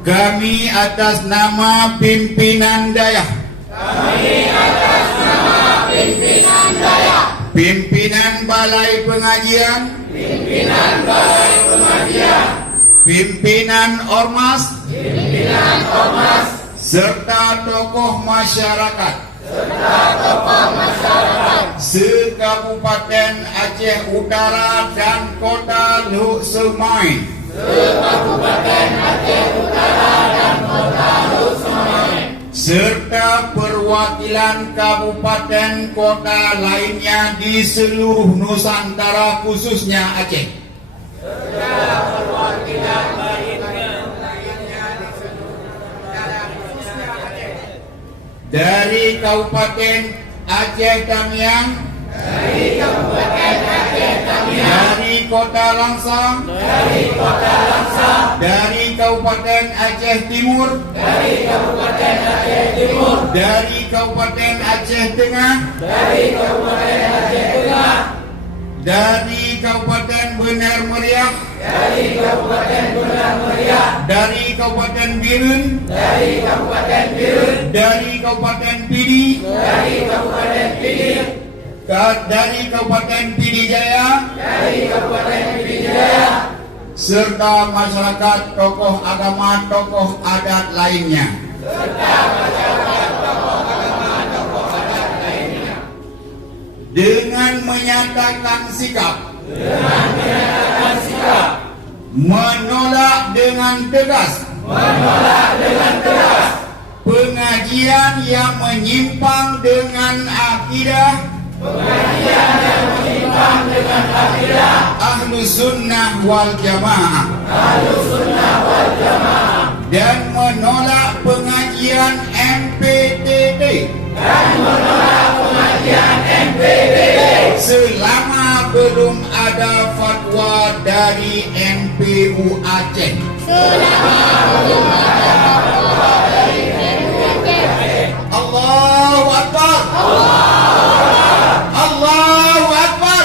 Kami atas nama pimpinan daya. Pimpinan Balai Pengajian. Pimpinan Ormas. Serta tokoh masyarakat. Se-Kabupaten Aceh Utara dan Kota Luk Semai. Serta perwakilan kabupaten kota lainnya di seluruh Nusantara khususnya Aceh. Dari Kabupaten Aceh Tamiang, dari Kota Langsang, dari Kabupaten Aceh Timur, dari Kabupaten Aceh Tengah, dari Kabupaten Benar Meriah, dari Kabupaten Birun, dari Kabupaten Pidi, dari Kabupaten Pidi Jaya, serta masyarakat, tokoh agama, tokoh adat lainnya. Dengan menyatakan sikap menolak dengan tegas pengajian yang menyimpang dengan akidah Ahlus Sunnah wal Jamaah dan menolak pengajian MPTT selama belum ada fatwa dari MPU Aceh. Allahu Akbar. Allahu Akbar.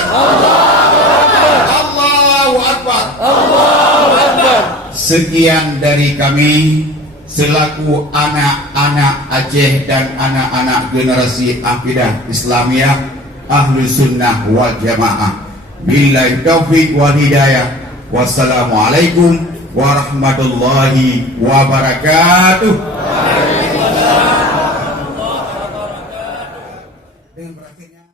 Allahu Akbar. Sekian dari kami selaku anak-anak Aceh dan anak-anak generasi akidah Islamiyah Ahlus Sunnah wal Jamaah. Billahi taufiq wal hidayah. Wassalamualaikum warahmatullahi wabarakatuh.